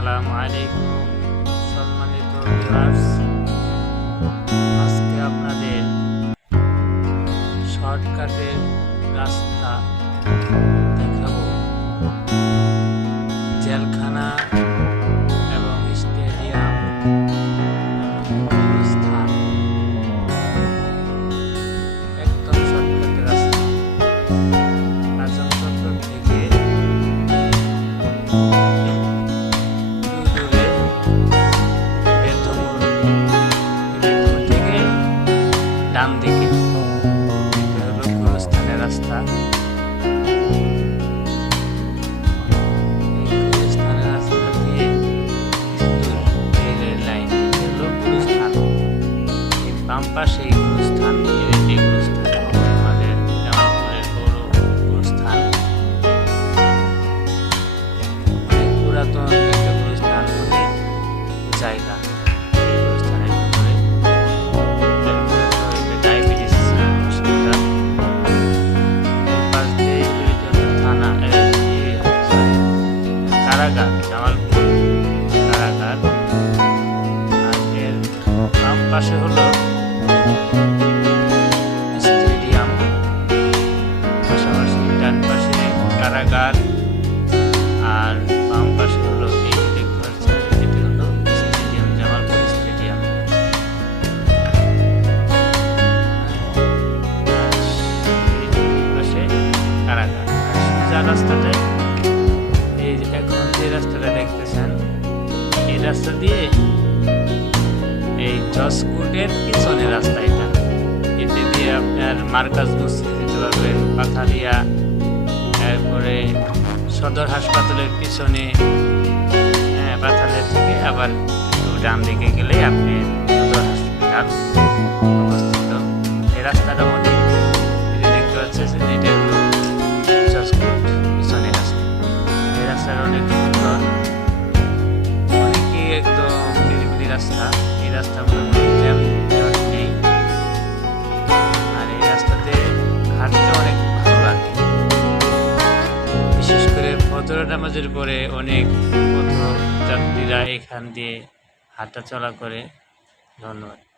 আসসালামু আলাইকুম। সম্মানিত ভিউয়ার্স, আজকে আপনাদের শর্টকাটের রাস্তা দেখাবো। জেলখানা এবং স্টেডিয়াম একদম শর্টকাটের রাস্তা। আজম থেকে পাশে এই গুরুস্থান এই এই গুরুস্থান আমাদের জামালপুরের বড় গুরুস্থান অনেক পুরাতন একটা গুরুস্থান অনেক জায়গা। কারাগার কারাগার। আর এর পাশে হলো স্টেডিয়াম পাশাপাশি ডান কারাগার আর বাম পাশে হলো দেখতে পাচ্ছেন পাশে কারাগার সোজা রাস্তাটায় এই এখন যে রাস্তাটা দেখতেছেন, এই রাস্তা দিয়ে এই জসকোটের পিছনে রাস্তা এটা এতে দিয়ে আপনার মার্কাজ মসজিদ যেতে পারবেন, পাথালিয়া তারপরে সদর হাসপাতালের পিছনে হ্যাঁ পাথালিয়া থেকে আবার একটু ডান দিকে গেলে আপনি সদর হসপিটাল অবস্থিত। এই রাস্তাটা অনেক দেখতে জসকোট পিছনে রাস্তা। রাস্তাটা অনেক রাস্তা। এই আমরা জ্যাম নেই আর এই রাস্তাতে হাঁটতে অনেক ভালো লাগে। বিশেষ করে ফজর নামাজের পরে অনেক পথযাত্রীরা এখান দিয়ে হাঁটা চলা করে। ধন্যবাদ।